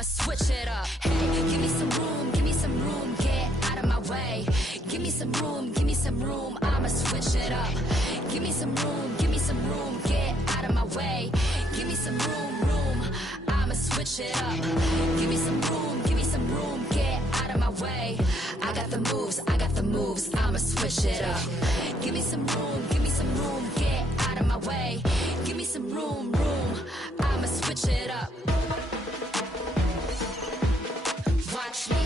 I'ma switch it up. Hey, give me some room, get out of my way. Give me some room, I'ma switch it up. Give me some room, get out of my way. Give me some room, I'ma switch it up. Give me some room, get out of my way. I got the moves, I'ma switch it up. Give me some room, get out of my way. Give me some room, I'ma switch it up. Watch me.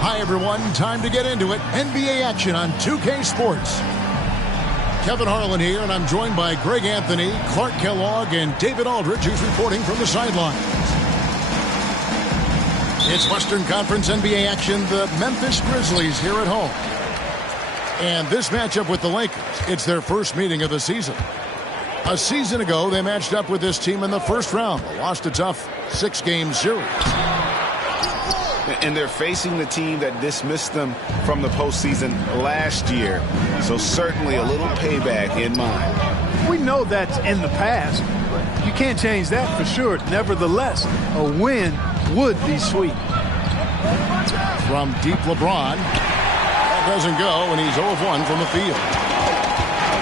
Hi, everyone. Time to get into it. NBA action on 2K Sports. Kevin Harlan here, and I'm joined by Greg Anthony, Clark Kellogg, and David Aldridge, who's reporting from the sidelines. It's Western Conference NBA action. The Memphis Grizzlies here at home. And this matchup with the Lakers, it's their first meeting of the season. A season ago, they matched up with this team in the first round, but lost a tough 6-game series. And they're facing the team that dismissed them from the postseason last year. So certainly a little payback in mind. We know that's in the past. You can't change that for sure. Nevertheless, a win would be sweet. From deep LeBron. That doesn't go, and he's 0 of 1 from the field.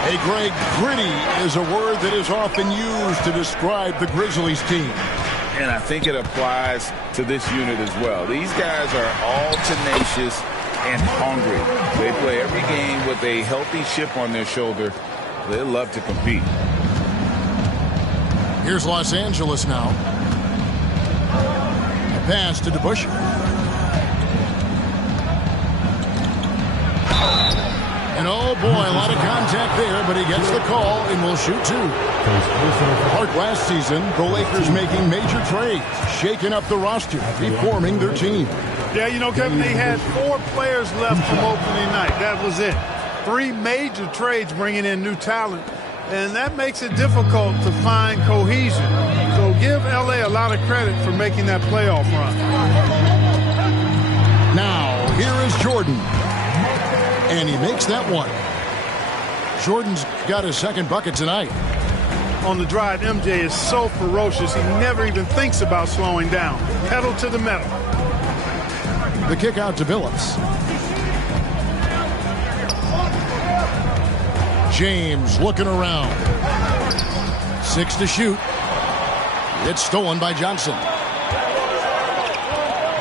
Hey, Greg, gritty is a word that is often used to describe the Grizzlies team. And I think it applies to this unit as well. These guys are all tenacious and hungry. They play every game with a healthy chip on their shoulder. They love to compete. Here's Los Angeles now. A pass to DeBusschere. And oh boy, a lot of contact there, but he gets the call and will shoot two. Part last season, the Lakers making major trades, shaking up the roster, reforming their team. Yeah, you know, Kevin, they had 4 players left from opening night. That was it. 3 major trades bringing in new talent, and that makes it difficult to find cohesion. So give L.A. a lot of credit for making that playoff run. Now, here is Jordan. And he makes that one. Jordan's got his second bucket tonight. On the drive, MJ is so ferocious, he never even thinks about slowing down. Pedal to the metal. The kick out to Billups. James looking around. 6 to shoot. It's stolen by Johnson.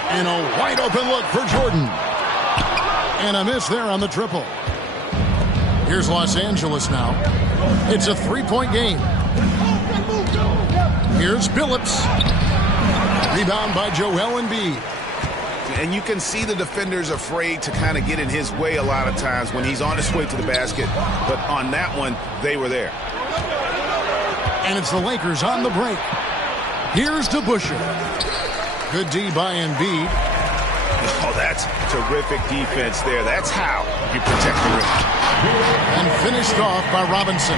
And a wide open look for Jordan. And a miss there on the triple. Here's Los Angeles now. It's a 3-point game. Here's Billups. Rebound by Joel Embiid. And you can see the defenders afraid to kind of get in his way a lot of times when he's on his way to the basket. But on that one, they were there. And it's the Lakers on the break. Here's DeBusschere. Good D by Embiid. Oh, that's terrific defense there. That's how you protect the rim. And finished off by Robinson.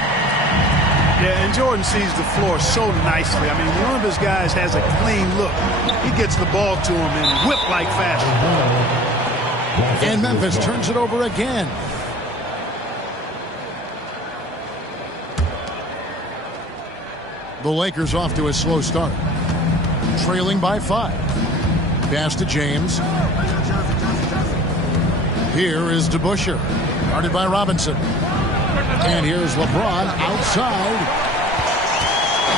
Yeah, and Jordan sees the floor so nicely. I mean, one of his guys has a clean look. He gets the ball to him in whip-like fashion. And Memphis turns it over again. The Lakers off to a slow start. Trailing by 5. Pass to James. Here is DeBusschere. Guarded by Robinson. And here's LeBron outside.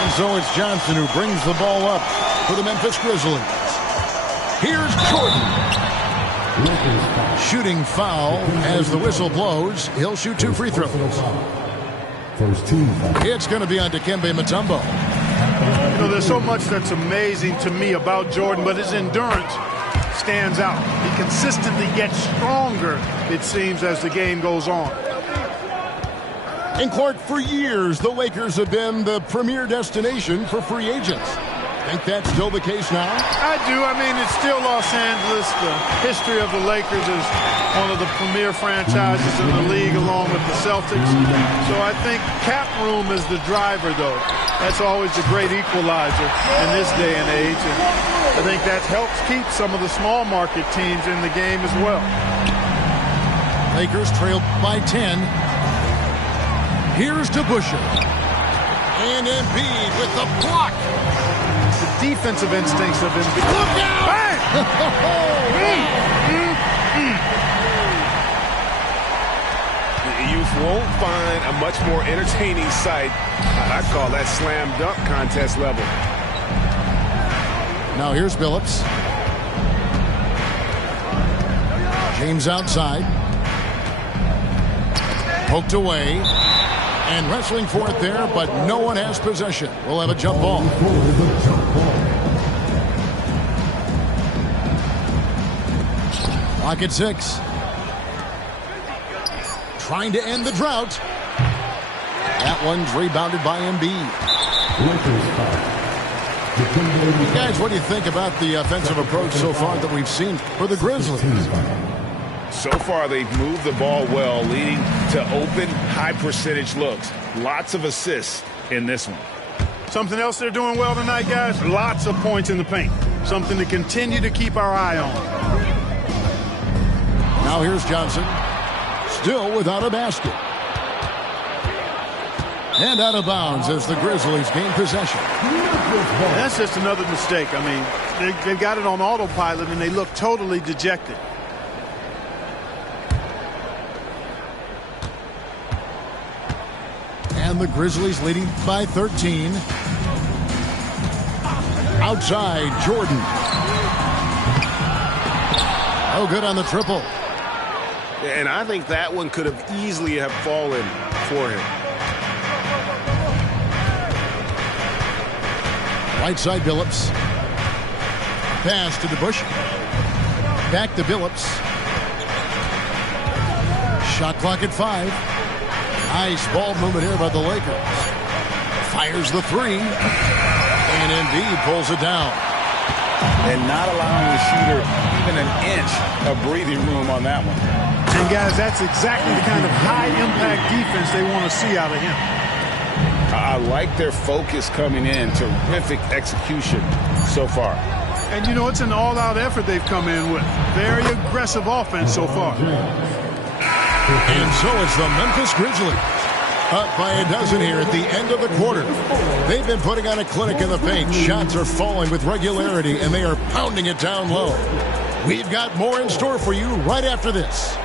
And so it's Johnson who brings the ball up for the Memphis Grizzlies. Here's Jordan. Shooting foul as the whistle blows. He'll shoot 2 free throws. First team. It's going to be on Dikembe Mutombo. You know, there's so much that's amazing to me about Jordan, but his endurance stands out. He consistently gets stronger, it seems, as the game goes on. And Clark, for years, the Lakers have been the premier destination for free agents. Think that's still the case now? I do. I mean, it's still Los Angeles. The history of the Lakers is one of the premier franchises in the league, along with the Celtics. So I think cap room is the driver, though. That's always the great equalizer in this day and age. And I think that helps keep some of the small market teams in the game as well. Lakers trail by 10. Here's DeBusschere. And Embiid with the block. The defensive instincts of Embiid. Look out! Bang! You won't find a much more entertaining sight. I call that slam dunk contest level. Now here's Billups. James outside. Poked away. And wrestling for it there, but no one has possession. We'll have a jump ball. Clock at 6. Trying to end the drought. That one's rebounded by Embiid. Guys, what do you think about the offensive approach so far that we've seen for the Grizzlies? So far, they've moved the ball well, leading to open, high-percentage looks. Lots of assists in this one. Something else they're doing well tonight, guys? Lots of points in the paint. Something to continue to keep our eye on. Now here's Johnson. Still without a basket. And out of bounds as the Grizzlies gain possession. That's just another mistake. I mean, they got it on autopilot, and they look totally dejected. And the Grizzlies leading by 13. Outside, Jordan. Oh, good on the triple. And I think that one could have easily have fallen for him. Right side, Billups. Pass to DeBusschere. Back to Billups. Shot clock at 5. Nice ball movement here by the Lakers. Fires the 3. And Embiid pulls it down. And not allowing the shooter even an inch of breathing room on that one. And, guys, that's exactly the kind of high-impact defense they want to see out of him. I like their focus coming in. Terrific execution so far. And, you know, it's an all-out effort they've come in with. Very aggressive offense so far. And so it's the Memphis Grizzlies. Up by a dozen here at the end of the quarter. They've been putting on a clinic in the paint. Shots are falling with regularity, and they are pounding it down low. We've got more in store for you right after this.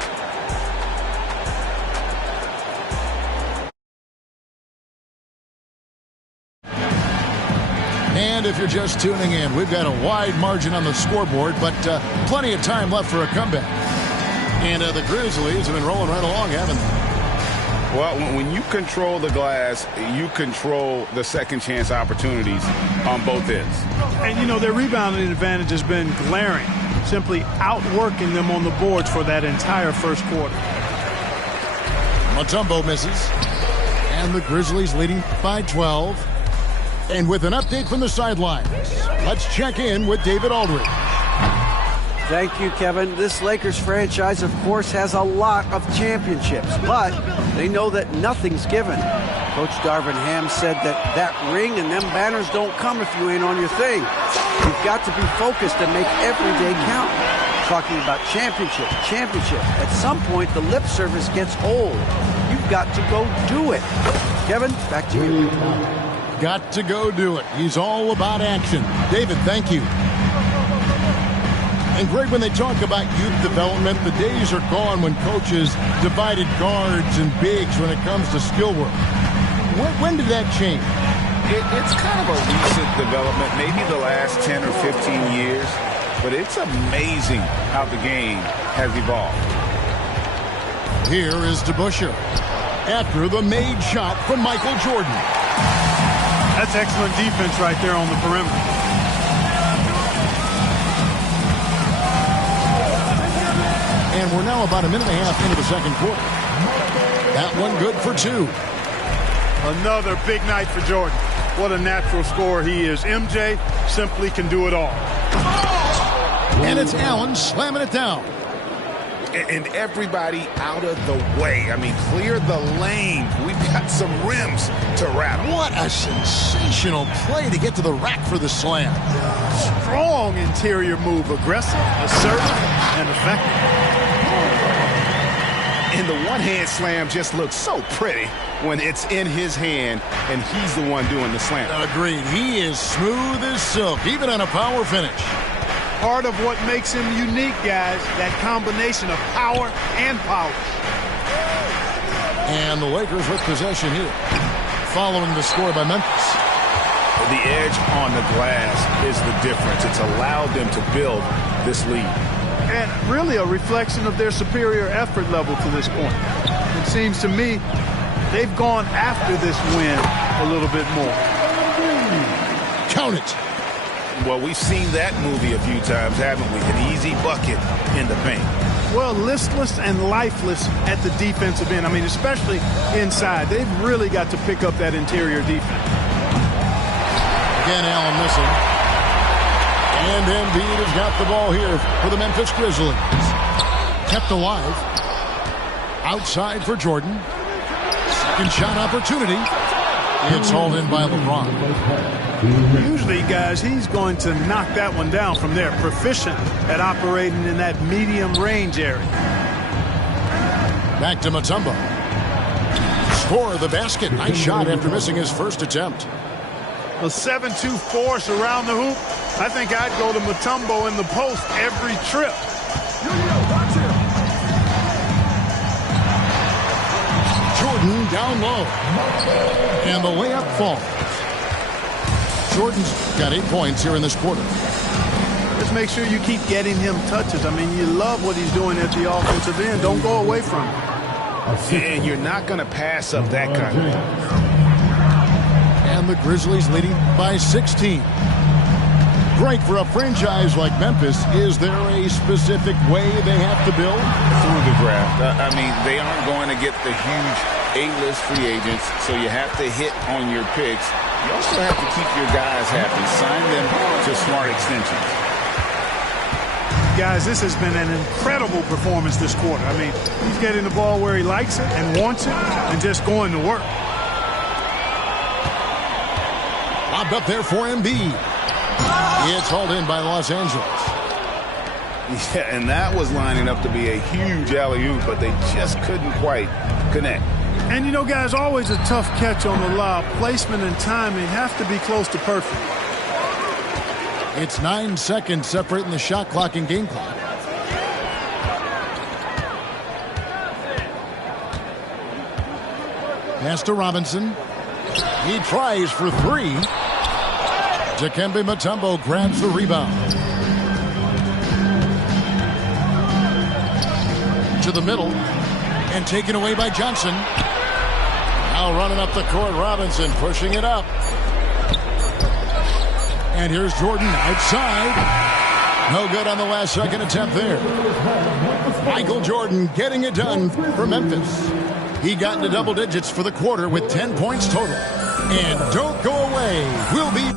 And if you're just tuning in, we've got a wide margin on the scoreboard, but plenty of time left for a comeback. And the Grizzlies have been rolling right along, haven't they? Well, when you control the glass, you control the second chance opportunities on both ends. And, you know, their rebounding advantage has been glaring, simply outworking them on the boards for that entire first quarter. Mutombo misses. And the Grizzlies leading by 12. And with an update from the sidelines, let's check in with David Aldridge. Thank you, Kevin. This Lakers franchise, of course, has a lot of championships, but they know that nothing's given. Coach Darvin Ham said that ring and them banners don't come if you ain't on your thing. You've got to be focused and make every day count. Talking about championship. At some point, the lip service gets old. You've got to go do it. Kevin, back to you. Got to go do it. He's all about action. David, thank you. And Greg, when they talk about youth development, the days are gone when coaches divided guards and bigs when it comes to skill work. When did that change? It's kind of a recent development, maybe the last 10 or 15 years. But it's amazing how the game has evolved. Here is DeBusschere after the made shot from Michael Jordan. That's excellent defense right there on the perimeter. And we're now about a minute and a half into the second quarter. That one good for two. Another big night for Jordan. What a natural scorer he is. MJ simply can do it all. And it's Allen slamming it down. And everybody out of the way. I mean, clear the lane. We've got some rims to rattle. What a sensational play to get to the rack for the slam. Strong interior move. Aggressive, assertive, and effective. And the one-hand slam just looks so pretty when it's in his hand and he's the one doing the slam. Agreed. He is smooth as silk, even on a power finish. Part of what makes him unique, guys, that combination of power and power. And the Lakers with possession here, following the score by Memphis. The edge on the glass is the difference. It's allowed them to build this lead. And really a reflection of their superior effort level to this point. It seems to me they've gone after this win a little bit more. Count it. Well, we've seen that movie a few times, haven't we? An easy bucket in the paint. Well, listless and lifeless at the defensive end. I mean, especially inside. They've really got to pick up that interior defense. Again, Allen missing. And Embiid has got the ball here for the Memphis Grizzlies. Kept alive. Outside for Jordan. Second shot opportunity. It's hauled in by LeBron. Usually, guys, he's going to knock that one down from there. Proficient at operating in that medium range area. Back to Mutombo. Score the basket. Nice shot after missing his first attempt. A 7-2 force around the hoop. I think I'd go to Mutombo in the post every trip. Jordan down low. And the layup falls. Jordan's got 8 points here in this quarter. Just make sure you keep getting him touches. I mean, you love what he's doing at the offensive end. Don't go away from him. And you're not going to pass up that kind of thing. And the Grizzlies leading by 16. Great for a franchise like Memphis. Is there a specific way they have to build? Through the draft. I mean, they aren't going to get the huge A-list free agents, so you have to hit on your picks. You also have to keep your guys happy. Sign them to smart extensions. Guys, this has been an incredible performance this quarter. I mean, he's getting the ball where he likes it and wants it and just going to work. Lobbed up there for Embiid. It's hauled in by Los Angeles. Yeah, and that was lining up to be a huge alley-oop, but they just couldn't quite connect. And, you know, guys, always a tough catch on the lob. Placement and timing have to be close to perfect. It's 9 seconds separating the shot clock and game clock. Pass to Robinson. He tries for 3. Dikembe Mutombo grabs the rebound. To the middle. And taken away by Johnson. Now running up the court, Robinson pushing it up. And here's Jordan outside. No good on the last second attempt there. Michael Jordan getting it done for Memphis. He got into double digits for the quarter with 10 points total. And don't go away. We'll be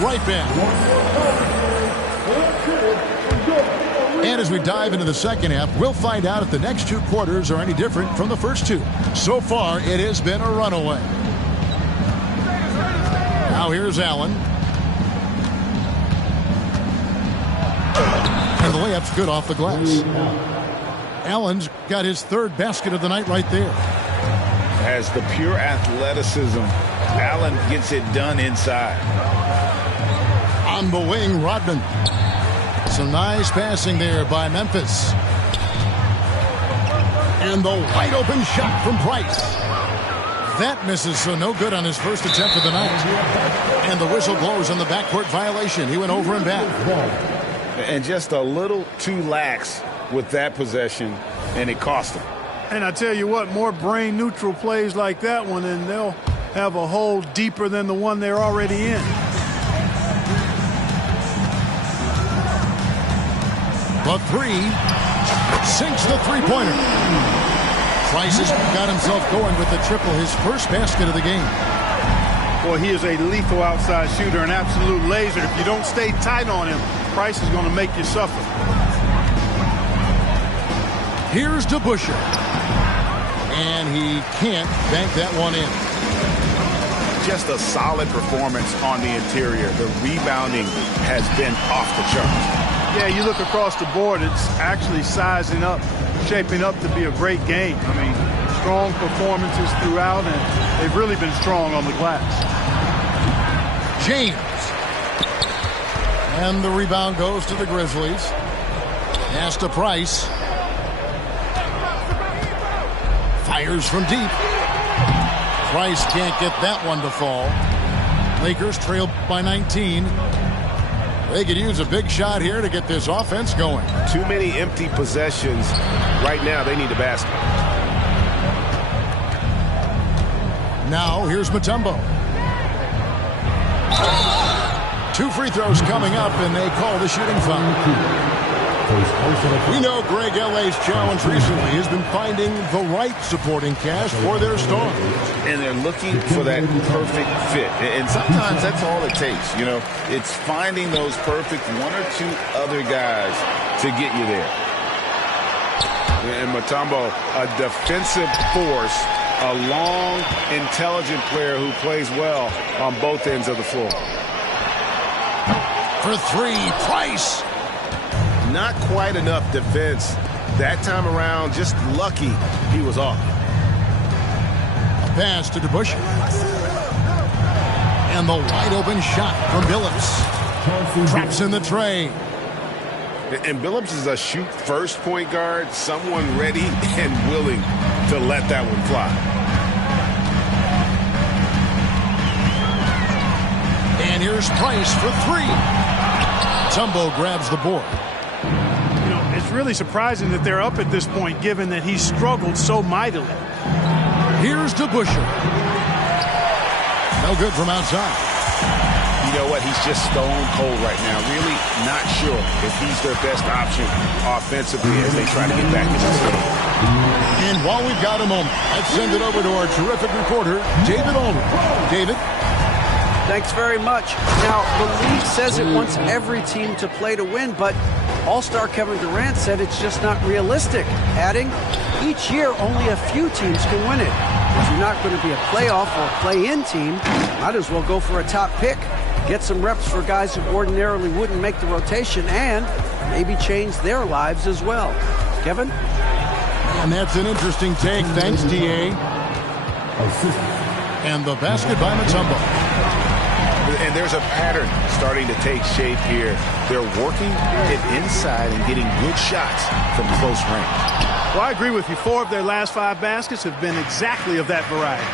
right back. And as we dive into the second half, we'll find out if the next two quarters are any different from the first two. So far, it has been a runaway. Now here's Allen. And the layup's good off the glass. Allen's got his third basket of the night right there. As the pure athleticism, Allen gets it done inside. On the wing, Rodman. Some nice passing there by Memphis. And the wide open shot from Price. That misses, so no good on his first attempt of the night. And the whistle blows on the backcourt violation. He went over and back. And just a little too lax with that possession, and it cost him. And I tell you what, more brain-neutral plays like that one, and they'll have a hole deeper than the one they're already in. The three sinks the three-pointer. Price has got himself going with the triple, his first basket of the game. Boy, he is a lethal outside shooter, an absolute laser. If you don't stay tight on him, Price is going to make you suffer. Here's DeBusschere. And he can't bank that one in. Just a solid performance on the interior. The rebounding has been off the charts. Yeah, you look across the board, it's actually sizing up, shaping up to be a great game. I mean, strong performances throughout, and they've really been strong on the glass. James. And the rebound goes to the Grizzlies. Pass to Price. Fires from deep. Price can't get that one to fall. Lakers trail by 19. They could use a big shot here to get this offense going. Too many empty possessions. Right now, they need a basket. Now, here's Mutombo. 2 free throws coming up, and they call the shooting foul. We know Greg L.A.'s challenge recently has been finding the right supporting cast for their stars. And they're looking for that perfect fit. And sometimes that's all it takes. You know, it's finding those perfect one or two other guys to get you there. And Mutombo, a defensive force, a long, intelligent player who plays well on both ends of the floor. For three, Price. Not quite enough defense. That time around, just lucky he was off. Pass to DeBusschere. And the wide open shot from Billups. Traps in the tray. And Billups is a shoot-first point guard, someone ready and willing to let that one fly. And here's Price for three. Mutombo grabs the board. You know, it's really surprising that they're up at this point, given that he's struggled so mightily. Here's DeBusschere. No good from outside. You know what? He's just stone cold right now. Really not sure if he's their best option offensively as they try to get back in this game. And while we've got a moment, let's send it over to our terrific reporter, David Aldridge. David? Thanks very much. Now, the league says it wants every team to play to win, but All-Star Kevin Durant said it's just not realistic, adding, each year only a few teams can win it. If you're not going to be a playoff or play-in team, might as well go for a top pick. Get some reps for guys who ordinarily wouldn't make the rotation and maybe change their lives as well. Kevin? And that's an interesting take. Thanks, D.A. And the basket by Mutombo. And there's a pattern starting to take shape here. They're working it inside and getting good shots from close range. Well, I agree with you. 4 of their last 5 baskets have been exactly of that variety.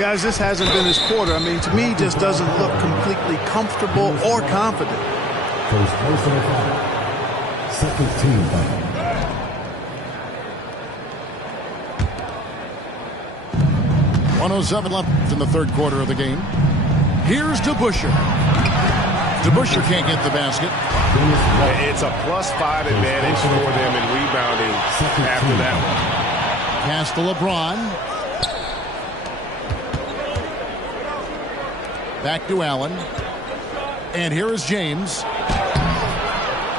Guys, this hasn't been his quarter. I mean, to me, he just doesn't look completely comfortable or confident. First personal foul. Second team foul. .107 left in the third quarter of the game. Here's DeBusschere. DeBusschere can't get the basket. It's a +5 advantage for them in rebounding after that one. Pass to LeBron. Back to Allen. And here is James.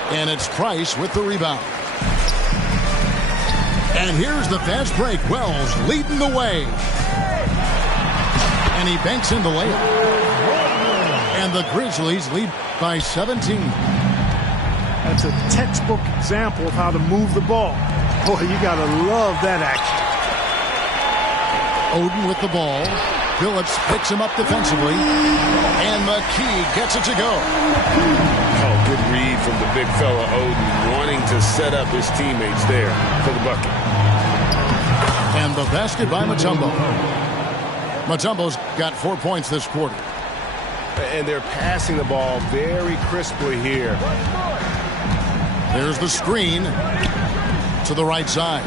And it's Price with the rebound. And here's the fast break. Wells leading the way. And he banks in the layup. And the Grizzlies lead by 17. That's a textbook example of how to move the ball. Boy, you got to love that action. Oden with the ball. Phillips picks him up defensively. And McKee gets it to go. Oh, good read from the big fella Oden, wanting to set up his teammates there for the bucket. And the basket by Mutombo. Mutombo's got 4 points this quarter. And they're passing the ball very crisply here. There's the screen to the right side.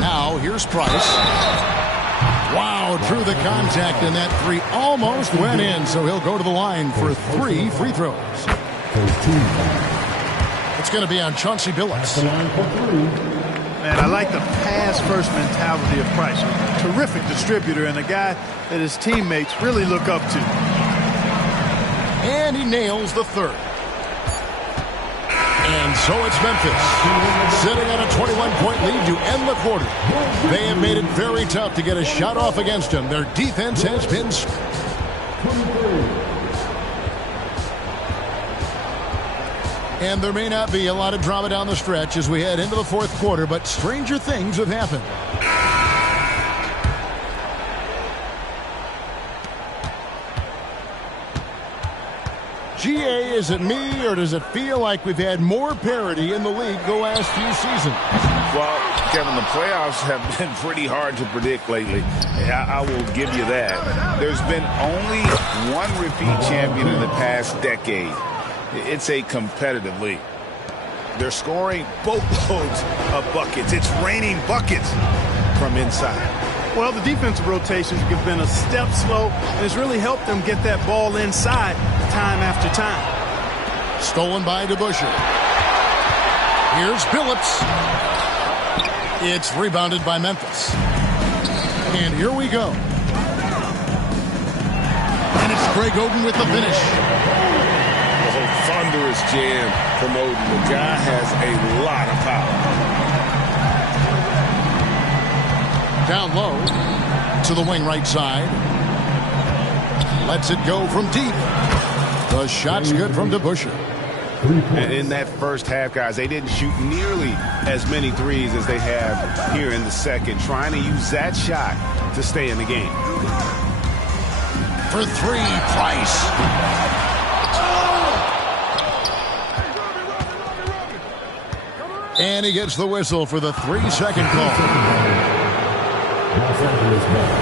Now here's Price. Wow, drew the contact, and that three almost went in, so he'll go to the line for 3 free throws. It's going to be on Chauncey Billups. Man, I like the pass-first mentality of Price. A terrific distributor and a guy that his teammates really look up to. And he nails the third. And so it's Memphis, sitting on a 21-point lead to end the quarter. They have made it very tough to get a shot off against them. Their defense has been... And there may not be a lot of drama down the stretch as we head into the fourth quarter, but stranger things have happened. GA, is it me, or does it feel like we've had more parity in the league the last few seasons? Well, Kevin, the playoffs have been pretty hard to predict lately. I will give you that. There's been only one repeat champion in the past decade. It's a competitive league. They're scoring boatloads of buckets. It's raining buckets from inside. Well, the defensive rotations have been a step slow, and it's really helped them get that ball inside time after time. Stolen by DeBusschere. Here's Billups. It's rebounded by Memphis. And here we go. And it's Greg Oden with the finish. Oh, thunderous jam from Oden. The guy has a lot of power. Down low to the wing right side. Lets it go from deep. The shot's good from DeBusschere. And in that first half, guys, they didn't shoot nearly as many threes as they have here in the second, trying to use that shot to stay in the game. For three, Price. And he gets the whistle for the 3-second call. Los Angeles back.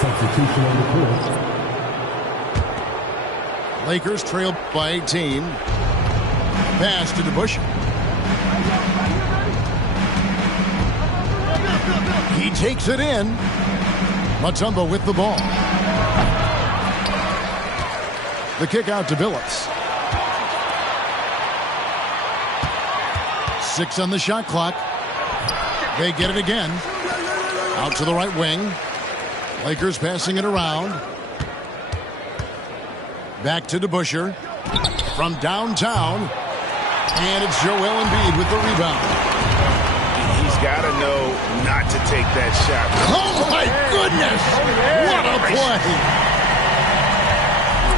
Substitution on the court. Lakers trail by 18. Pass to DeBusschere. He takes it in. Mutombo with the ball. The kick out to Billups. 6 on the shot clock. They get it again. Out to the right wing. Lakers passing it around. Back to DeBusschere. From downtown. And it's Joel Embiid with the rebound. He's got to know not to take that shot. Oh, my goodness! What a play!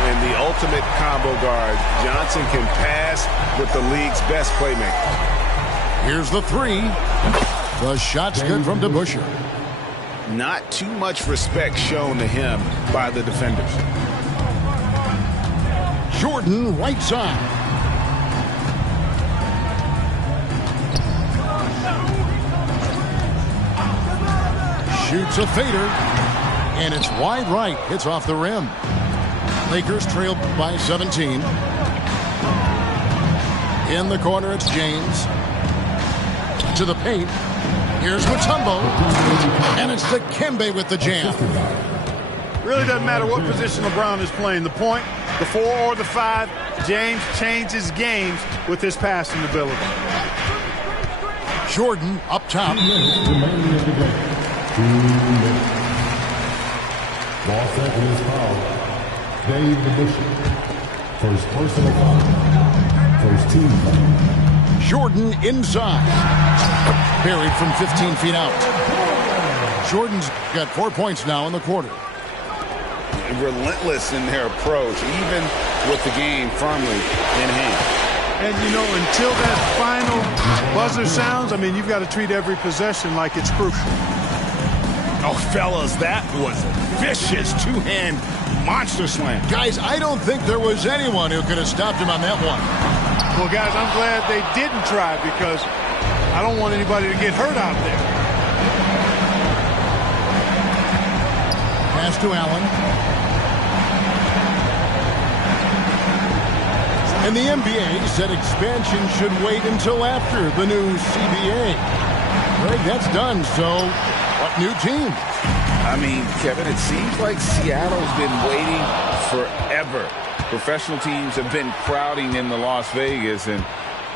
And the ultimate combo guard. Johnson can pass with the league's best playmaker. Here's the three. The shot's good from DeBusschere. Not too much respect shown to him by the defenders. Jordan right side. Shoots a fader. And it's wide right. Hits off the rim. Lakers trail by 17. In the corner, it's James. To the paint. Here's Mutombo. And it's Dikembe with the jam. Really doesn't matter what position LeBron is playing. The point, the 4 or the 5, James changes games with his passing ability. Jordan up top. 2 minutes. Los Angeles foul. Dave Bishop. First personal foul. First team foul. Jordan inside. Buried from 15 feet out. Jordan's got 4 points now in the quarter. Relentless in their approach, even with the game firmly in hand. And, you know, until that final buzzer sounds, I mean, you've got to treat every possession like it's crucial. Oh, fellas, that was vicious two-hand monster slam. Guys, I don't think there was anyone who could have stopped him on that one. Well, guys, I'm glad they didn't try because I don't want anybody to get hurt out there. Pass to Allen. And the NBA said expansion should wait until after the new CBA. Greg, that's done, so what new teams? I mean, Kevin, it seems like Seattle's been waiting forever. Professional teams have been crowding in the Las Vegas, and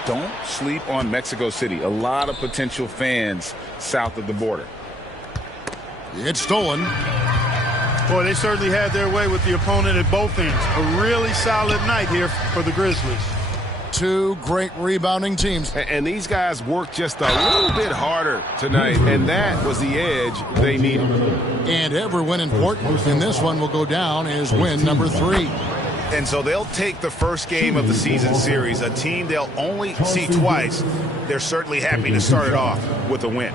don't sleep on Mexico City. A lot of potential fans south of the border. It's stolen. Boy, they certainly had their way with the opponent at both ends. A really solid night here for the Grizzlies. Two great rebounding teams. And these guys worked just a little bit harder tonight, and that was the edge they needed. And every win important, and this one will go down as win number 3. And so they'll take the first game of the season series, a team they'll only see twice. They're certainly happy to start it off with a win.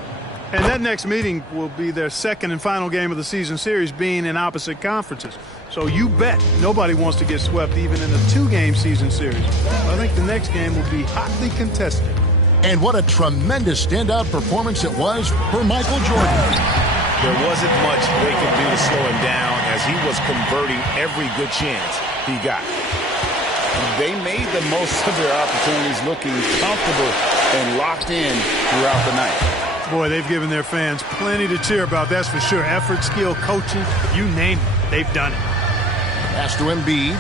And that next meeting will be their second and final game of the season series, being in opposite conferences. So you bet nobody wants to get swept even in a 2-game season series. I think the next game will be hotly contested. And what a tremendous standout performance it was for Michael Jordan. There wasn't much they could do to slow him down as he was converting every good chance he got. They made the most of their opportunities, looking comfortable and locked in throughout the night. Boy, they've given their fans plenty to cheer about, that's for sure. Effort, skill, coaching, you name it, they've done it. Pass to Embiid.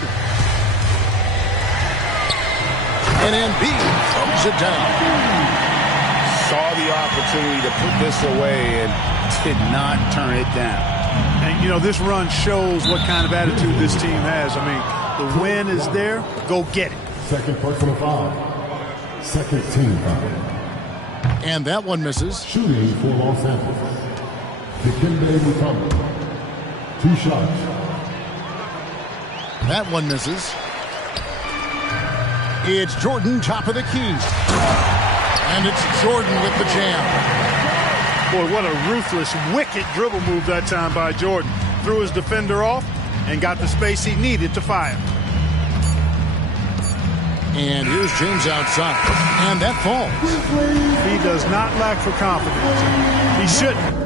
And Embiid throws it down. Saw the opportunity to put this away and did not turn it down. And, you know, this run shows what kind of attitude this team has. I mean, the win is there. Go get it. Second personal foul. Second team foul. And that one misses. Shooting for Los Angeles. Dikembe Mutombo. 2 shots. That one misses. It's Jordan, top of the key. And it's Jordan with the jam. Boy, what a ruthless, wicked dribble move that time by Jordan. Threw his defender off and got the space he needed to fire. And here's James outside. And that falls. He does not lack for confidence. He shouldn't.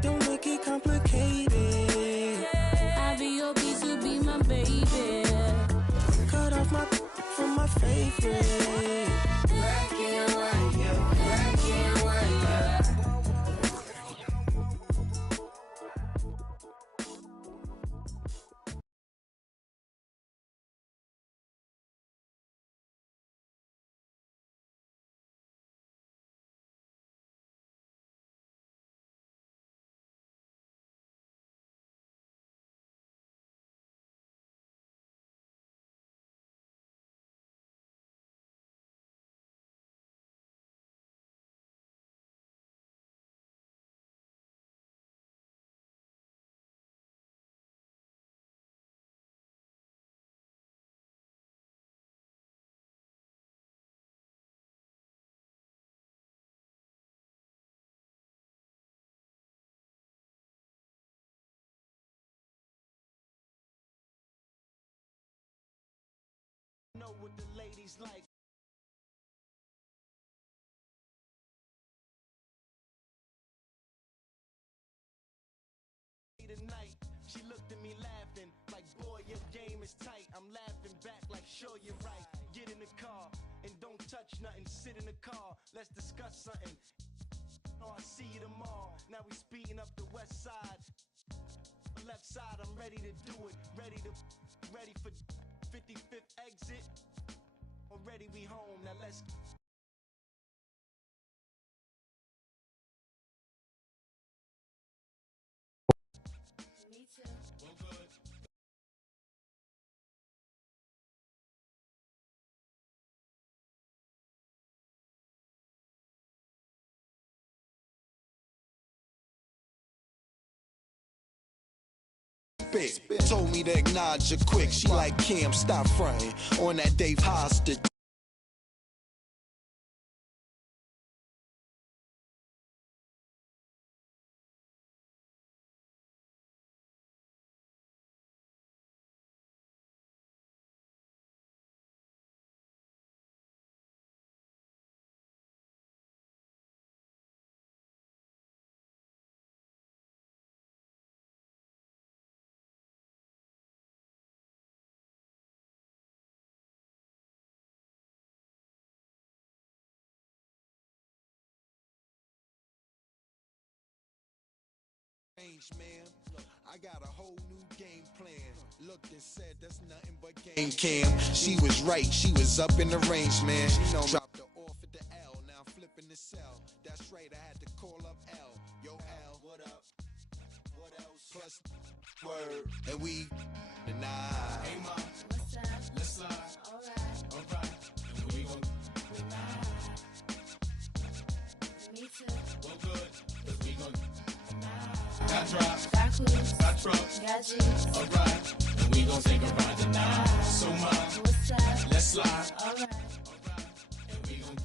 Don't make it complicated. I be your piece, you be my baby. Cut off my from my favorite. Black and white, yeah. Black and white, yeah. Know what the ladies like. Tonight, she looked at me laughing like, boy, your game is tight. I'm laughing back like, sure, you're right. Get in the car and don't touch nothing. Sit in the car, let's discuss something. Oh, I see you tomorrow. Now we speeding up the west side. Left side, I'm ready to do it. Ready for 55th exit. Already we home, now let's. Me too. Well, good. Spit. Told me to acknowledge her quick. She like Kim, stop fronting on that Dave Hostage. Man, I got a whole new game plan. Looked and said that's nothing but game cam. She was right, she was up in the range, man. Dropped her off at the L, now I'm flipping the cell. That's right, I had to call up L. Yo, L, what up? What else? Plus, word, and we deny. Hey, ma, What's up? let's slide. Alright. And we gon' Me too. well, good. 'Cause we gon' got drops, Got clues. got trucks. Got G's. Alright, and we gon' take a ride tonight. So, ma, What's up? let's slide. Alright. And we gon'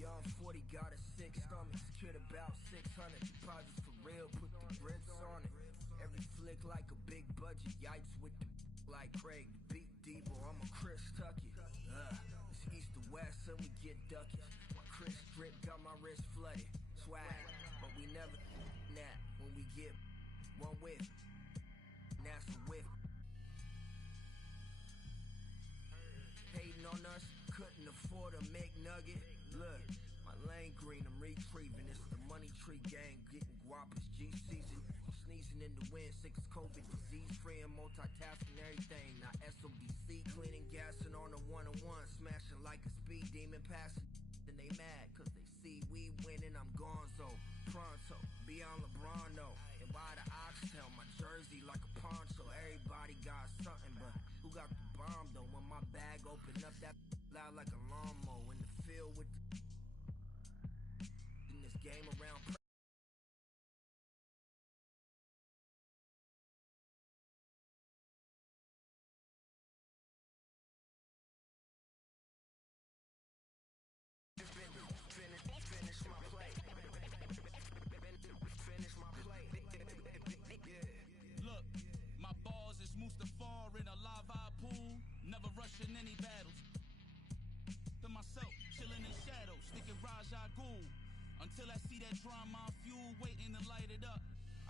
Young 40 got a sick stomach, secured about 600 deposits for real, put the grips on it. Every flick like a big budget, yikes with the like Craig, the beat Debo, I'm a Chris Tucky. It's east to west and we get duckies. My Chris drip got my wrist flooded, swag, but we never nap when we get one whiff. That's a whiff. Hating on us, couldn't afford a McNugget. Look, my lane green, I'm retrieving. It's the money tree gang, getting guapas, G season. Sneezing in the wind, sick as COVID, disease free and multitasking everything. Now SODC, cleaning, gassing on a one-on-one, smashing like a speed demon, passing. Then they mad, cause they see we winning, I'm gonzo. Pronto, beyond LeBron, no. And by the oxtail, my jersey like a poncho. Everybody got something, but who got the bomb though? When my bag opened up, that loud like a lawnmower in the field with the in this game around. Finish my play. Finish my play. Look, my balls is Mustafar in a lava pool, never rushing any battles. To myself, chilling in shadows, sticking Raja Ghul. Until I see that drama fuel waiting to light it up.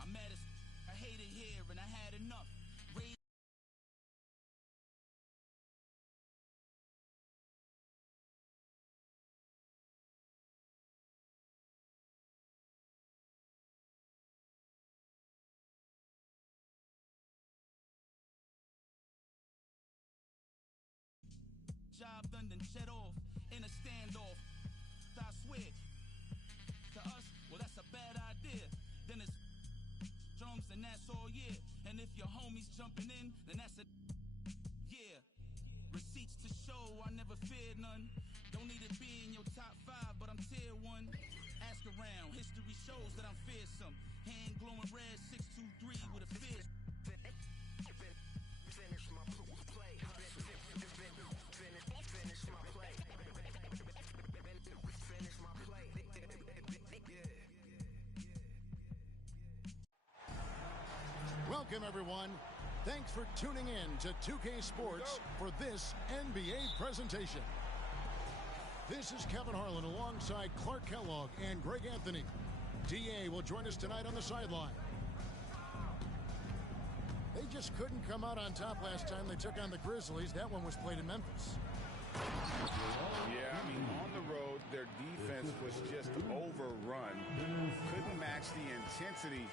I'm mad as I hate it here and I had enough. Job done, then jet off in a standoff. I swear, to us, well that's a bad idea. Then it's drums and that's all year. And if your homie's jumping in, then that's a yeah. Receipts to show, I never feared none. Don't need to be in your top 5, but I'm tier 1. Ask around, history shows that I'm fearsome. Hand glowing red, 623 with a fist. Finish my play. Finish my play. Finish my play. Welcome, everyone. Thanks for tuning in to 2K Sports for this NBA presentation. This is Kevin Harlan alongside Clark Kellogg and Greg Anthony. DA will join us tonight on the sideline. They just couldn't come out on top last time they took on the Grizzlies. That one was played in Memphis. Yeah, I mean, on the road, their defense was just overrun. Couldn't match the intensity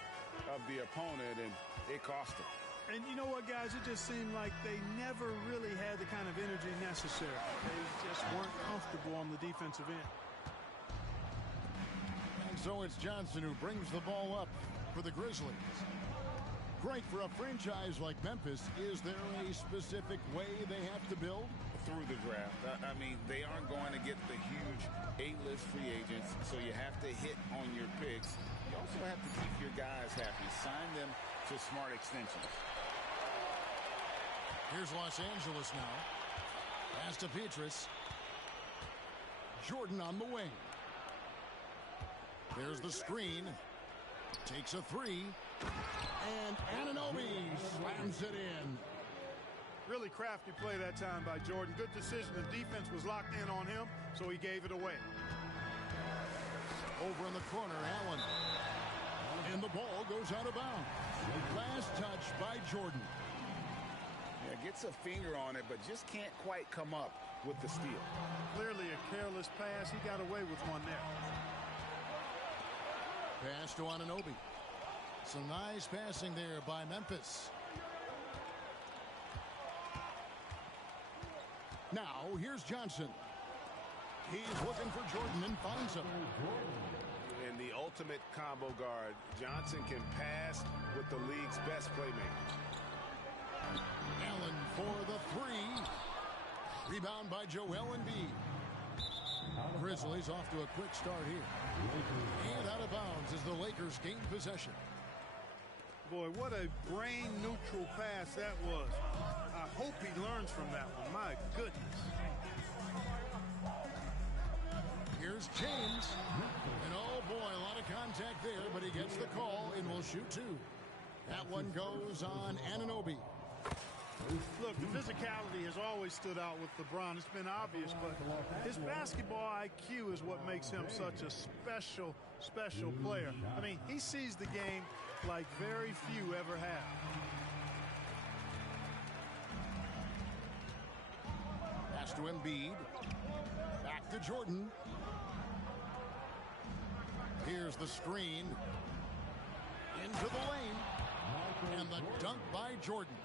of the opponent, and it cost them. And you know what, guys? It just seemed like they never really had the kind of energy necessary. They just weren't comfortable on the defensive end. And so it's Johnson who brings the ball up for the Grizzlies. Great for a franchise like Memphis. Is there a specific way they have to build? Through the draft. I mean, they aren't going to get the huge A-list free agents, so you have to hit on your picks. You also have to keep your guys happy. Sign them to smart extensions. Here's Los Angeles now. Pass to Petrus. Jordan on the wing. There's the screen. Takes a three. And Anunoby slams it in. Really crafty play that time by Jordan. Good decision. The defense was locked in on him, so he gave it away. Over in the corner, Allen. And the ball goes out of bounds. Last touch by Jordan. Yeah, gets a finger on it, but just can't quite come up with the steal. Clearly a careless pass. He got away with one there. Pass to Anunoby. Some nice passing there by Memphis. Now, here's Johnson. He's looking for Jordan and finds him. And the ultimate combo guard, Johnson can pass with the league's best playmaker. Allen for the three. Rebound by Joel Embiid. Grizzlies off to a quick start here. And out of bounds as the Lakers gain possession. Boy, what a brain-neutral pass that was. I hope he learns from that one. My goodness. Here's James. And oh boy, a lot of contact there, but he gets the call and will shoot two. That one goes on Anunoby. Look, the physicality has always stood out with LeBron. It's been obvious, but his basketball IQ is what makes him such a special player. I mean, he sees the game like very few ever have. Pass to Embiid. Back to Jordan. Here's the screen. Into the lane. And the dunk by Jordan.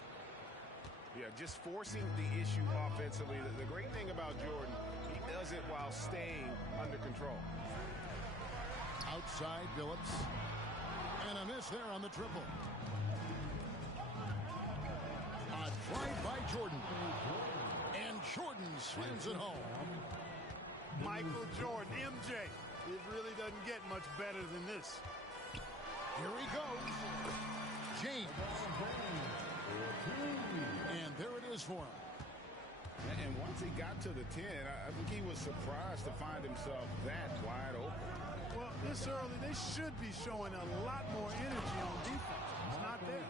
Yeah, just forcing the issue offensively. The great thing about Jordan, he does it while staying under control. Outside Phillips. And a miss there on the triple. A drive by Jordan. And Jordan slams it home. Michael Jordan, MJ. It really doesn't get much better than this. Here he goes. James. And there it is for him. And once he got to the 10, I think he was surprised to find himself that wide open. Well, this early, they should be showing a lot more energy on defense. It's not there.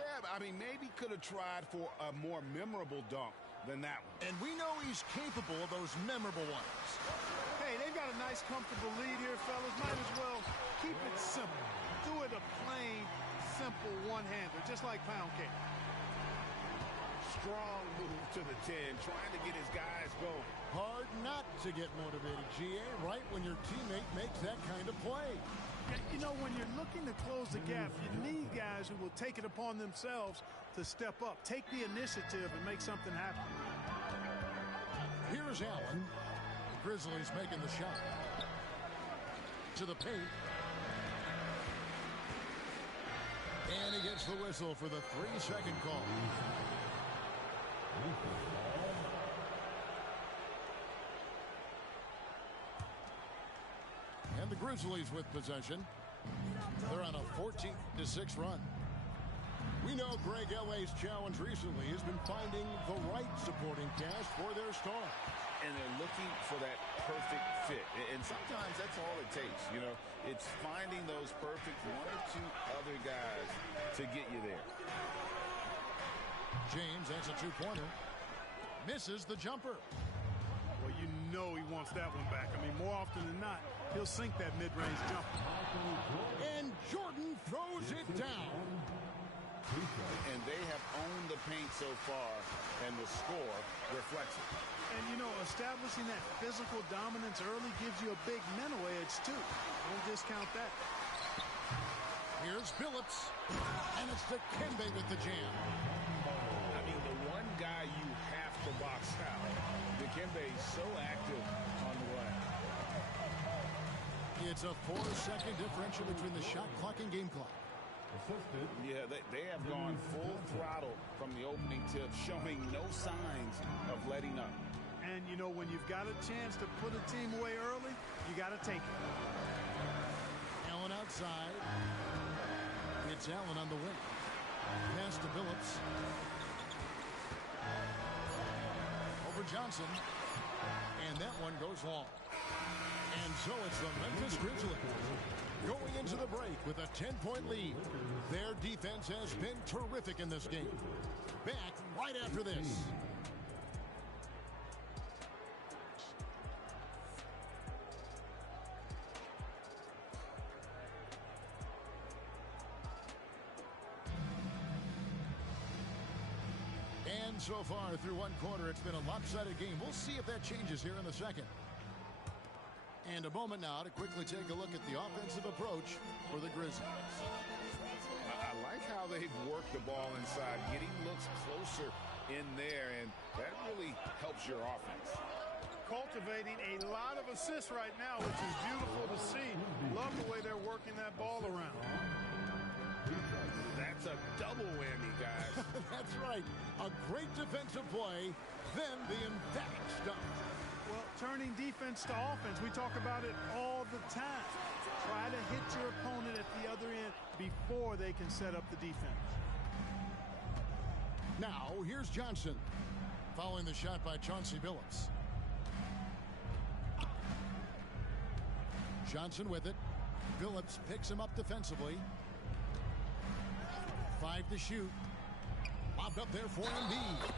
Yeah, I mean, maybe could have tried for a more memorable dunk than that one. And we know he's capable of those memorable ones. Hey, they've got a nice, comfortable lead here, fellas. Might as well keep it simple. Do it a plain, simple one-hander, just like pound cake. Strong move to the 10, trying to get his guys going. Hard not to get motivated, GA, right when your teammate makes that kind of play. You know, when you're looking to close the gap, you need guys who will take it upon themselves to step up, take the initiative, and make something happen. Here's Allen. The Grizzlies making the shot. To the paint. And he gets the whistle for the 3-second call. And the Grizzlies with possession. They're on a 14-6 run. We know Greg L.A.'s challenge recently has been finding the right supporting cast for their stars. And they're looking for that perfect fit. And sometimes that's all it takes. You know, it's finding those perfect one or two other guys to get you there. James, that's a two-pointer. Misses the jumper. Well, you know he wants that one back. I mean, more often than not, he'll sink that mid-range jumper. And Jordan throws it down. And they have owned the paint so far, and the score reflects it. And, you know, establishing that physical dominance early gives you a big mental edge, too. Don't discount that. Here's Billups, and it's Dikembe with the jam. I mean, the one guy you have to box out. Dikembe is so active on the way. It's a 4-second differential between the shot clock and game clock. Yeah, they have gone full throttle from the opening tip, showing no signs of letting up. And, you know, when you've got a chance to put a team away early, you got to take it. Allen outside. It's Allen on the wing. Pass to Billups. Over Johnson. And that one goes long. And so it's the Memphis Grizzlies going into the break with a 10-point lead. Their defense has been terrific in this game. Back right after this. And so far through one quarter, it's been a lopsided game. We'll see if that changes here in the second. And a moment now to quickly take a look at the offensive approach for the Grizzlies. I like how they've worked the ball inside, getting looks closer in there, and that really helps your offense. Cultivating a lot of assists right now, which is beautiful to see. Love the way they're working that ball around. That's a double whammy, guys. That's right. A great defensive play, then the emphatic stuff. Well, turning defense to offense, we talk about it all the time. Try to hit your opponent at the other end before they can set up the defense. Now, here's Johnson, following the shot by Chauncey Billups. Johnson with it. Billups picks him up defensively. 5 to shoot. Lobbed up there for Embiid.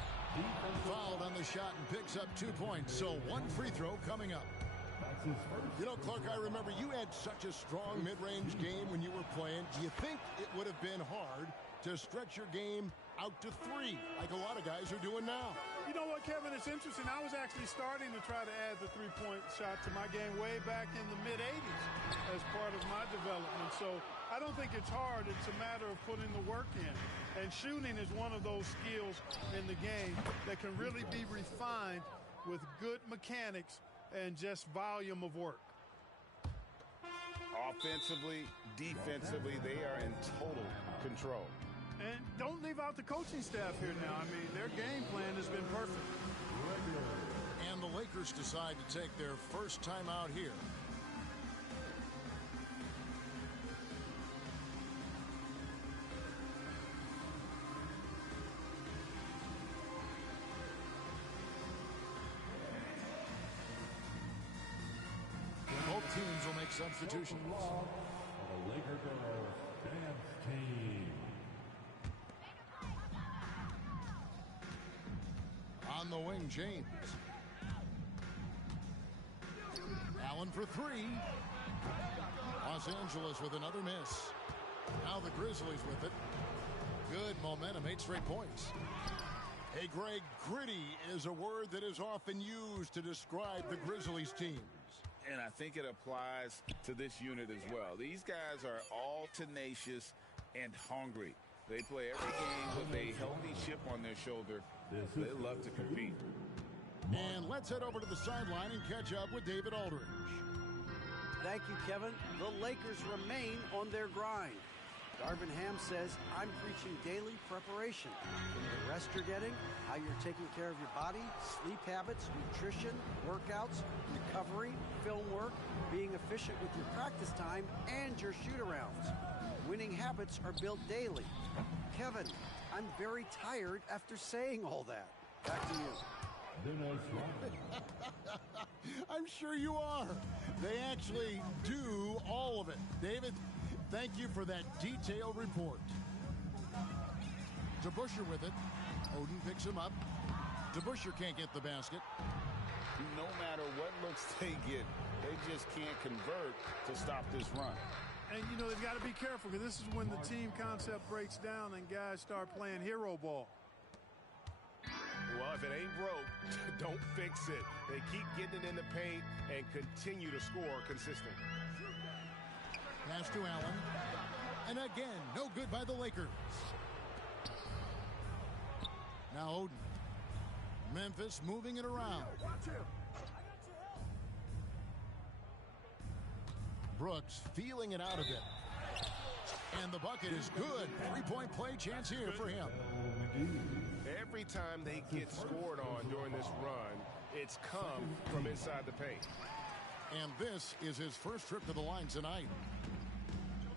Fouled on the shot and picks up 2 points. So one free throw coming up. You know, Clark, I remember you had such a strong mid-range game when you were playing. Do you think it would have been hard to stretch your game out to 3 like a lot of guys are doing now? You know what, Kevin? It's interesting. I was actually starting to try to add the three-point shot to my game way back in the mid-'80s as part of my development. So I don't think it's hard. It's a matter of putting the work in. And shooting is one of those skills in the game that can really be refined with good mechanics and just volume of work. Offensively, defensively, they are in total control. And don't leave out the coaching staff here now. I mean, their game plan has been perfect. And the Lakers decide to take their first time out here. Both teams will make substitutions. The Laker girls dance team. On the wing, James. Allen for 3. Los Angeles with another miss. Now the Grizzlies with it. Good momentum, 8 straight points. Hey, Greg, gritty is a word that is often used to describe the Grizzlies teams. And I think it applies to this unit as well. These guys are all tenacious and hungry. They play every game with a healthy chip on their shoulder. They love to compete. And let's head over to the sideline and catch up with David Aldridge. Thank you, Kevin. The Lakers remain on their grind. Darvin Ham says, I'm preaching daily preparation. The rest you're getting, how you're taking care of your body, sleep habits, nutrition, workouts, recovery, film work, being efficient with your practice time, and your shoot-arounds. Winning habits are built daily. Kevin, I'm very tired after saying all that. Back to you. I'm sure you are. They actually do all of it. David, thank you for that detailed report. DeBusschere with it. Oden picks him up. DeBusschere can't get the basket. No matter what looks they get, they just can't convert to stop this run. And, you know, they've got to be careful because this is when the team concept breaks down and guys start playing hero ball. Well, if it ain't broke, don't fix it. They keep getting it in the paint and continue to score consistently. Pass to Allen. And again, no good by the Lakers. Now Oden. Memphis moving it around. Brooks feeling it out a bit. And the bucket is good. Three-point play chance here for him. Every time they get scored on during this run, it's come from inside the paint. And this is his first trip to the line tonight.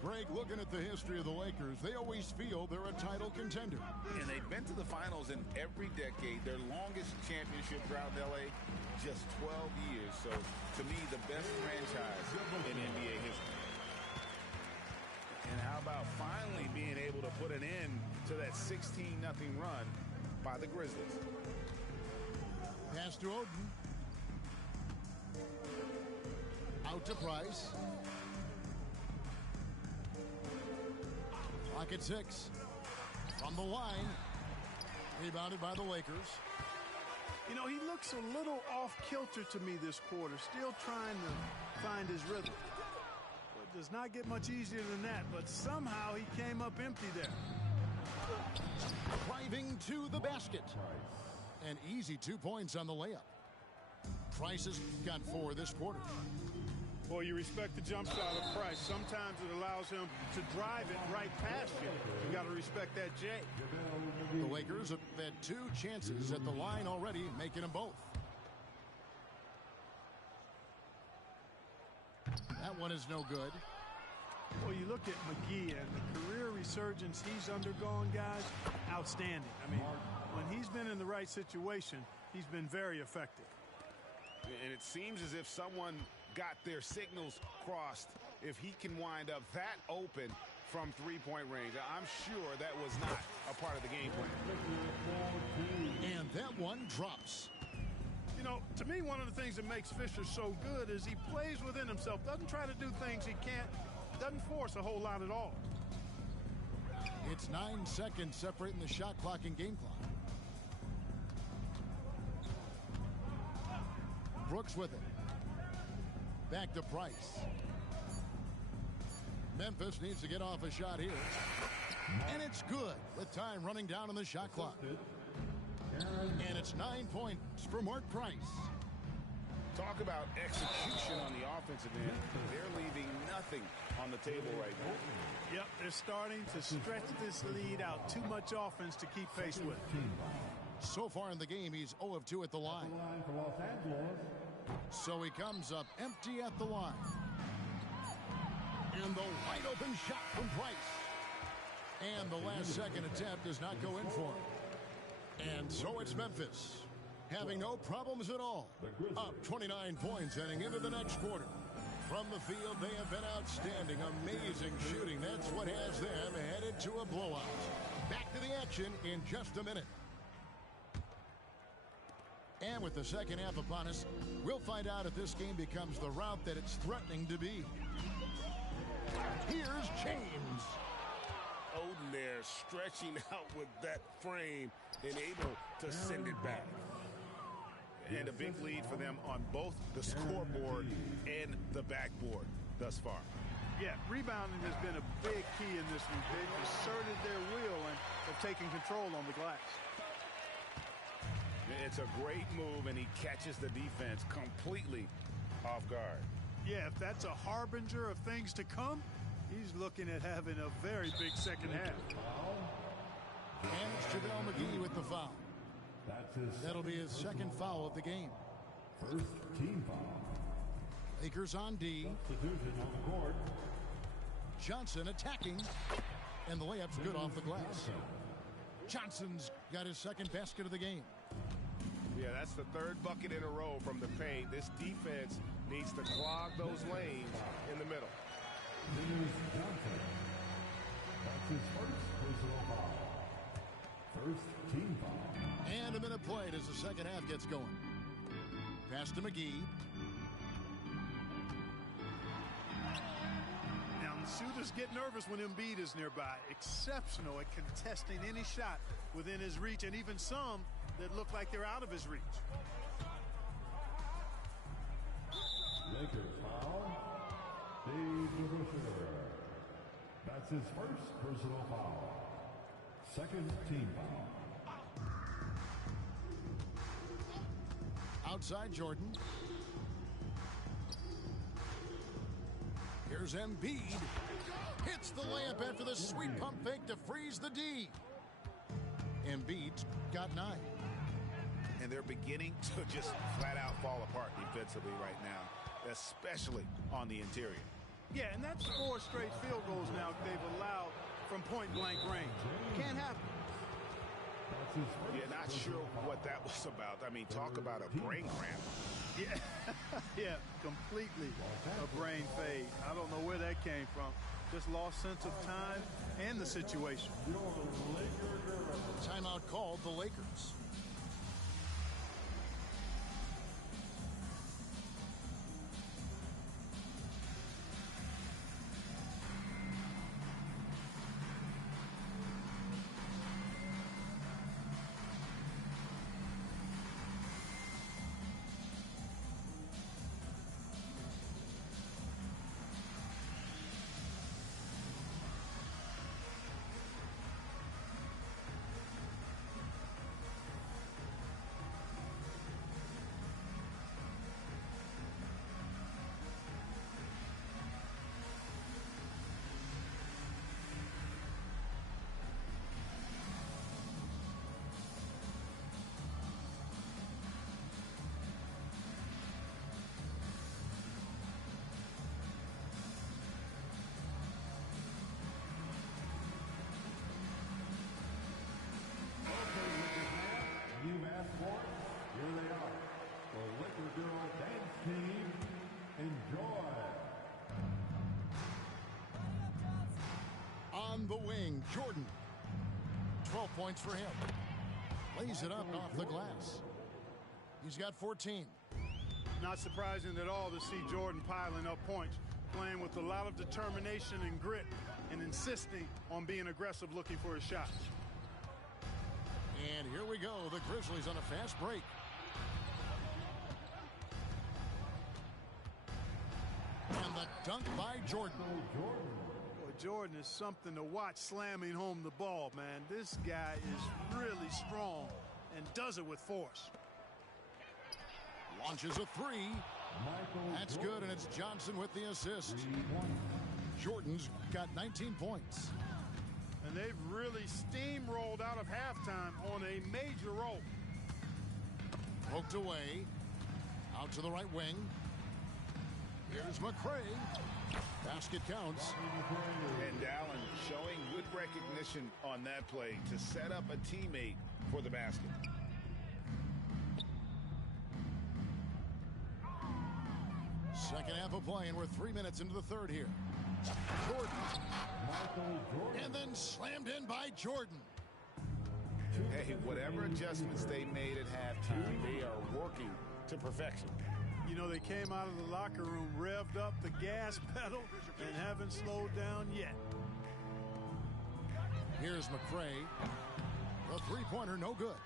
Greg, looking at the history of the Lakers, they always feel they're a title contender. And they've been to the finals in every decade. Their longest championship drought in L.A., just 12 years. So, to me, the best franchise in NBA history. And how about finally being able to put an end to that 16-0 run by the Grizzlies? Pass to Oden. Out to Price. Clock at 6. From the line. Rebounded by the Lakers. You know, he looks a little off-kilter to me this quarter, still trying to find his rhythm. Well, it does not get much easier than that, but somehow he came up empty there. Driving to the basket. An easy 2 points on the layup. Price has got 4 this quarter. Well, you respect the jump shot of Price. Sometimes it allows him to drive it right past you. You got to respect that, Jay. The Lakers have had 2 chances at the line already, making them both. That one is no good. Well, you look at McGee and the career resurgence he's undergone, guys, outstanding. I mean, when he's been in the right situation, he's been very effective. And it seems as if someone got their signals crossed if he can wind up that open from three-point range. I'm sure that was not a part of the game plan. And that one drops. You know, to me, one of the things that makes Fisher so good is he plays within himself, doesn't try to do things he can't, doesn't force a whole lot at all. It's 9 seconds separating the shot clock and game clock. Brooks with it. Back to Price. Memphis needs to get off a shot here. And it's good with time running down on the shot clock. And it's 9 points for Mark Price. Talk about execution on the offensive end. They're leaving nothing on the table right now. Yep, they're starting to stretch this lead out. Too much offense to keep pace with. So far in the game, he's 0 of 2 at the line. So he comes up empty at the line. And the wide open shot from Price. And the last second attempt does not go in for him. And so it's Memphis, having no problems at all. Up 29 points heading into the next quarter. From the field, they have been outstanding. Amazing shooting. That's what has them headed to a blowout. Back to the action in just a minute. And with the second half upon us, we'll find out if this game becomes the route that it's threatening to be. Here's James. Oden there stretching out with that frame and able to send it back. And a big lead for them on both the scoreboard and the backboard thus far. Yeah, rebounding has been a big key in this one. They've asserted their will and have taken control on the glass. It's a great move, and he catches the defense completely off guard. Yeah, if that's a harbinger of things to come, He's looking at having a very big second half. And it's JaVale McGee with the foul. That's his That'll be his second foul of the game. first team foul. Lakers on D. Substitution on the court. Johnson attacking. And the layup's good off the glass. Johnson's got his second basket of the game. Yeah, that's the third bucket in a row from the paint. This defense needs to clog those lanes in the middle. Dennis Johnson. That's his first personal foul. First team foul. And a minute played as the second half gets going. Pass to McGee. Now, the shooters get nervous when Embiid is nearby. Exceptional at contesting any shot within his reach, and even some that look like they're out of his reach. Lakers foul. Dave DeBusschere. That's his first personal foul. Second team foul. Outside Jordan. Here's Embiid. Hits the layup after the sweet pump fake to freeze the D. Embiid's got 9. And they're beginning to just flat out fall apart defensively right now, especially on the interior. Yeah, and that's 4 straight field goals now they've allowed from point-blank range. Can't happen. Yeah, not sure what that was about. I mean, talk about a brain cramp. Yeah, yeah, completely a brain fade. I don't know where that came from. Just lost sense of time and the situation. Timeout called the Lakers. You've asked for it. Here they are. The Laker Girl Dance Team. Enjoy. On the wing, Jordan. 12 points for him. Lays it up off the glass. He's got 14. Not surprising at all to see Jordan piling up points, playing with a lot of determination and grit, and insisting on being aggressive looking for a shot. And here we go. The Grizzlies on a fast break. And the dunk by Jordan. Boy, Jordan is something to watch slamming home the ball, man. This guy is really strong and does it with force. Launches a 3. That's good, and it's Johnson with the assist. Jordan's got 19 points. And they've really steamrolled out of halftime on a major roll. Poked away. Out to the right wing. Here's McCray. Basket counts. And Allen showing good recognition on that play to set up a teammate for the basket. Second half of play, and we're 3 minutes into the third here. Jordan. And then slammed in by Jordan. Hey, whatever adjustments they made at halftime, they are working to perfection. You know, they came out of the locker room, revved up the gas pedal, and haven't slowed down yet. Here's McCray. The three-pointer, no good.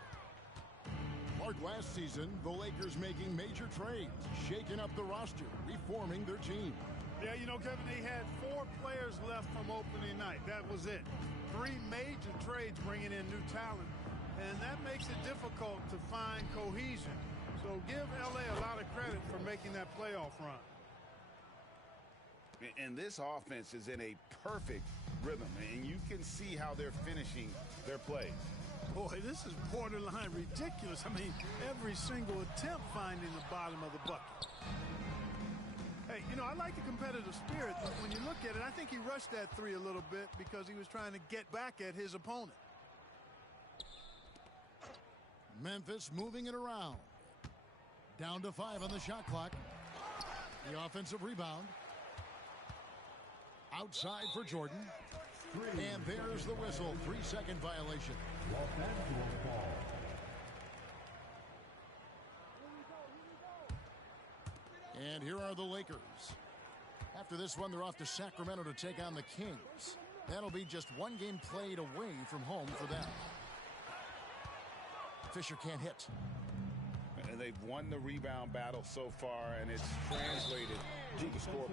Mark, last season, the Lakers making major trades, shaking up the roster, reforming their team. Yeah, you know, Kevin, they had 4 players left from opening night. That was it. 3 major trades bringing in new talent, and that makes it difficult to find cohesion. So give L.A. a lot of credit for making that playoff run. And this offense is in a perfect rhythm, and you can see how they're finishing their plays. Boy, this is borderline ridiculous. I mean, every single attempt finding the bottom of the bucket. Hey, you know, I like the competitive spirit. When you look at it, I think he rushed that three a little bit because he was trying to get back at his opponent. Memphis moving it around. Down to 5 on the shot clock. The offensive rebound. Outside for Jordan. And there's the whistle. 3-second violation. Los Angeles ball. And here are the Lakers. After this one, they're off to Sacramento to take on the Kings. That'll be just one game played away from home for them. Fisher can't hit. And they've won the rebound battle so far, and it's translated to the scoreboard.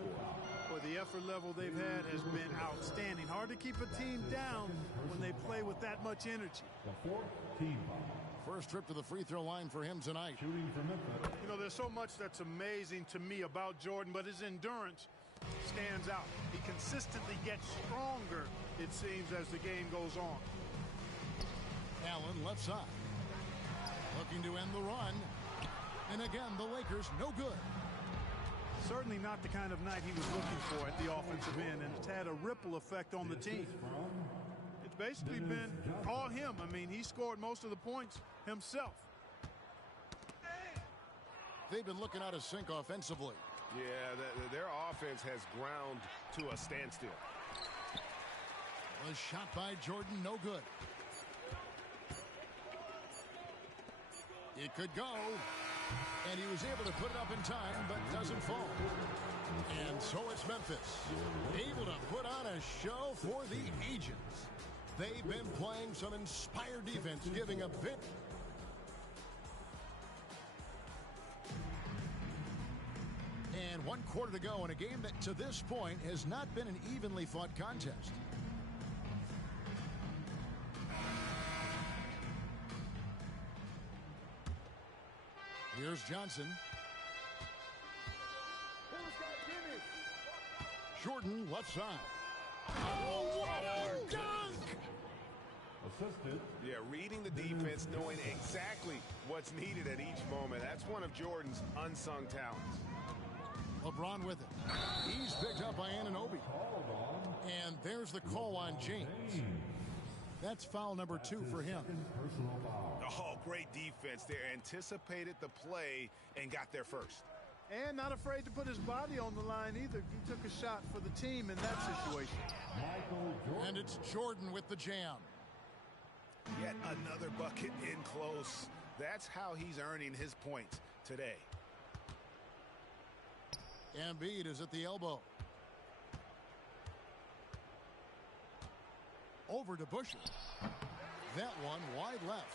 Well, the effort level they've had has been outstanding. Hard to keep a team down when they play with that much energy. The fourth team foul. First trip to the free throw line for him tonight. Shooting for Memphis. You know, there's so much that's amazing to me about Jordan, but his endurance stands out. He consistently gets stronger, it seems, as the game goes on. Allen left side. Looking to end the run. And again, the Lakers no good. Certainly not the kind of night he was looking for at the offensive end, and it's had a ripple effect on the team. It's basically been all him. I mean, he scored most of the points himself. They've been looking out of sync offensively. Yeah, their offense has ground to a standstill. A shot by Jordan, no good. It could go. And he was able to put it up in time, but doesn't fall. And so it's Memphis, able to put on a show for the Agents. They've been playing some inspired defense, giving a bit. And 1 quarter to go in a game that to this point has not been an evenly fought contest. Here's Johnson. Jordan left side. Oh, what a dunk! Assisted. Yeah, reading the defense, knowing exactly what's needed at each moment. That's one of Jordan's unsung talents. LeBron with it. He's picked up by Anunoby. And there's the call on James. That's foul number 2 for him. Oh, great defense there. Anticipated the play and got there first. And not afraid to put his body on the line either. He took a shot for the team in that situation. And it's Jordan with the jam. Yet another bucket in close. That's how he's earning his points today. Embiid is at the elbow. Over to Busher. That one wide left.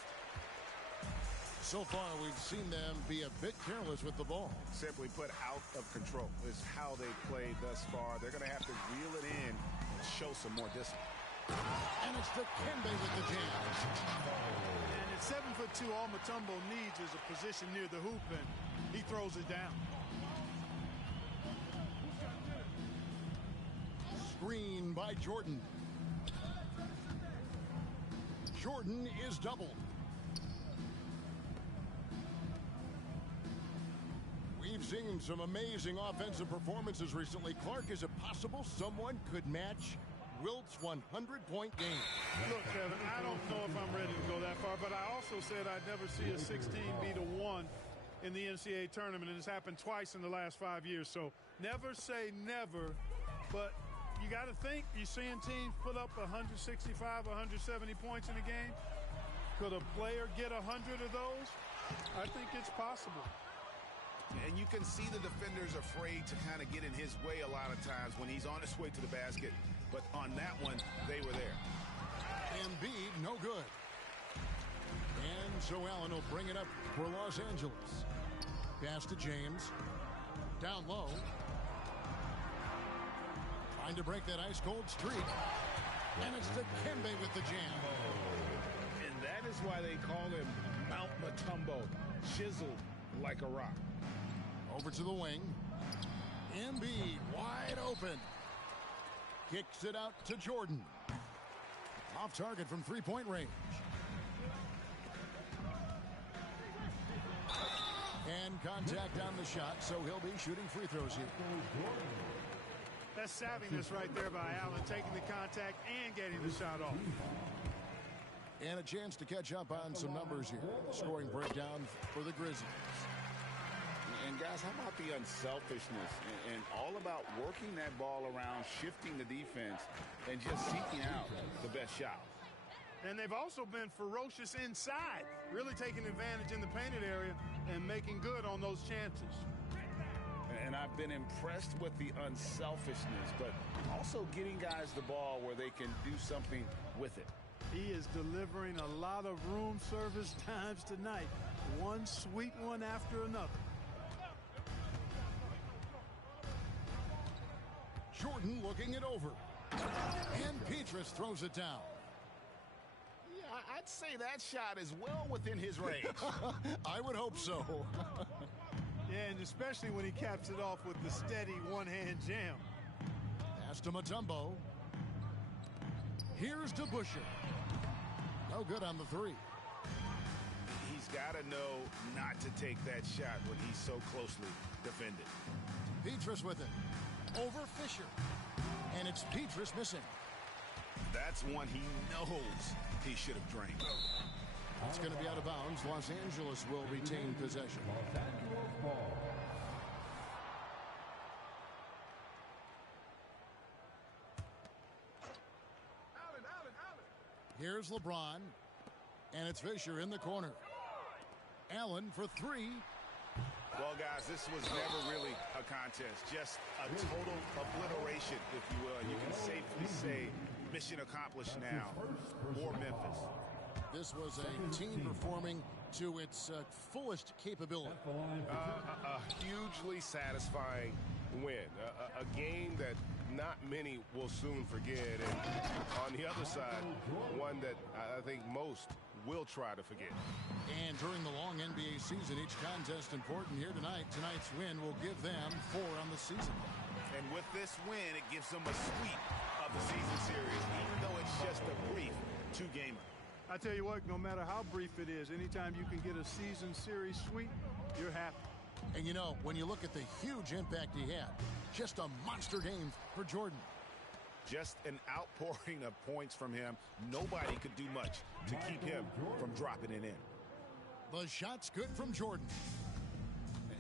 So far, we've seen them be a bit careless with the ball. Simply put, out of control is how they played thus far. They're going to have to reel it in and show some more discipline. And it's Dikembe with the jam. And at 7'2", all Mutombo needs is a position near the hoop, and he throws it down. Screen by Jordan. Jordan is doubled. We've seen some amazing offensive performances recently. Clark, is it possible someone could match Wilt's 100-point game? Look, Kevin, I don't know if I'm ready to go that far, but I also said I'd never see a 16 beat a 1 in the NCAA tournament, and it's happened twice in the last 5 years. So never say never, but you got to think you're seeing teams put up 165, 170 points in a game. Could a player get 100 of those? I think it's possible. And you can see the defenders afraid to kind of get in his way a lot of times when he's on his way to the basket. But on that one, they were there. Embiid, no good. And so Allen will bring it up for Los Angeles. Pass to James. Down low. Trying to break that ice-cold streak. And it's Dikembe with the jam. And that is why they call him Mount Mutombo, chiseled like a rock. Over to the wing. Embiid wide open. Kicks it out to Jordan. Off target from three-point range. And contact on the shot, so he'll be shooting free throws here. That's savviness right there by Allen, taking the contact and getting the shot off. And a chance to catch up on some numbers here. The scoring breakdown for the Grizzlies. And guys, how about the unselfishness and all about working that ball around, shifting the defense, and just seeking out the best shot. And they've also been ferocious inside, really taking advantage in the painted area and making good on those chances. And I've been impressed with the unselfishness, but also getting guys the ball where they can do something with it. He is delivering a lot of room service times tonight. One sweet one after another. Jordan looking it over. And Petrus throws it down. Yeah, I'd say that shot is well within his range. I would hope so. Yeah, and especially when he caps it off with the steady one-hand jam. Pass to Mutombo. Here's to Busher. No good on the three. He's got to know not to take that shot when he's so closely defended. Petrus with it. Over Fisher. And it's Petrus missing. That's one he knows he should have drained. It's going to be out of bounds. Los Angeles will retain possession. Los Angeles ball. Here's LeBron. And it's Fisher in the corner. Allen for three. Well, guys, this was never really a contest. Just a total obliteration, if you will. And you can safely say mission accomplished now for Memphis. This was a team performing to its fullest capability. A hugely satisfying win. A game that not many will soon forget. And on the other side, one that I think most will try to forget. And during the long NBA season, each contest important here tonight. Tonight's win will give them 4 on the season. And with this win, it gives them a sweep of the season series, even though it's just a brief 2-gamer. I tell you what, no matter how brief it is, anytime you can get a season series sweep, you're happy. And you know, when you look at the huge impact he had, just a monster game for Jordan. Just an outpouring of points from him. Nobody could do much to keep him from dropping it in. The shot's good from Jordan.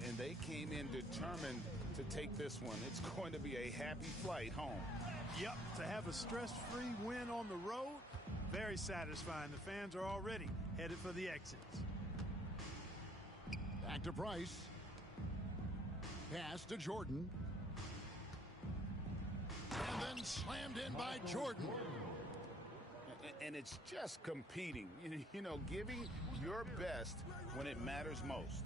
And they came in determined to take this one. It's going to be a happy flight home. Yep, to have a stress-free win on the road, very satisfying. The fans are already headed for the exits. Back to Price. Pass to Jordan. And then slammed in by Jordan. And it's just competing, you know, giving your best when it matters most.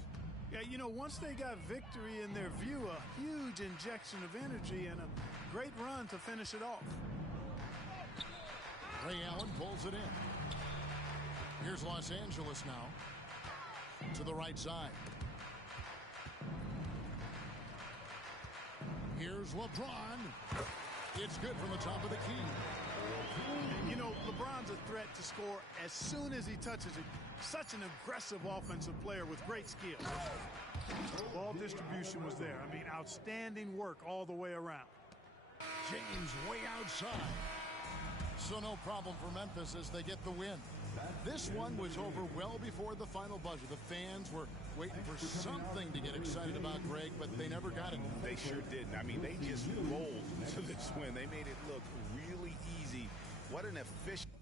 Yeah, you know, once they got victory in their view, a huge injection of energy and a great run to finish it off. Ray Allen pulls it in. Here's Los Angeles now. To the right side. Here's LeBron. It's good from the top of the key. You know, LeBron's a threat to score as soon as he touches it. Such an aggressive offensive player with great skills. Ball distribution was there. I mean, outstanding work all the way around. James way outside. So no problem for Memphis as they get the win. This one was over well before the final buzzer. The fans were waiting for something to get excited about, Greg, but they never got it. They sure didn't. I mean, they just rolled to this win. They made it look really easy. What an efficient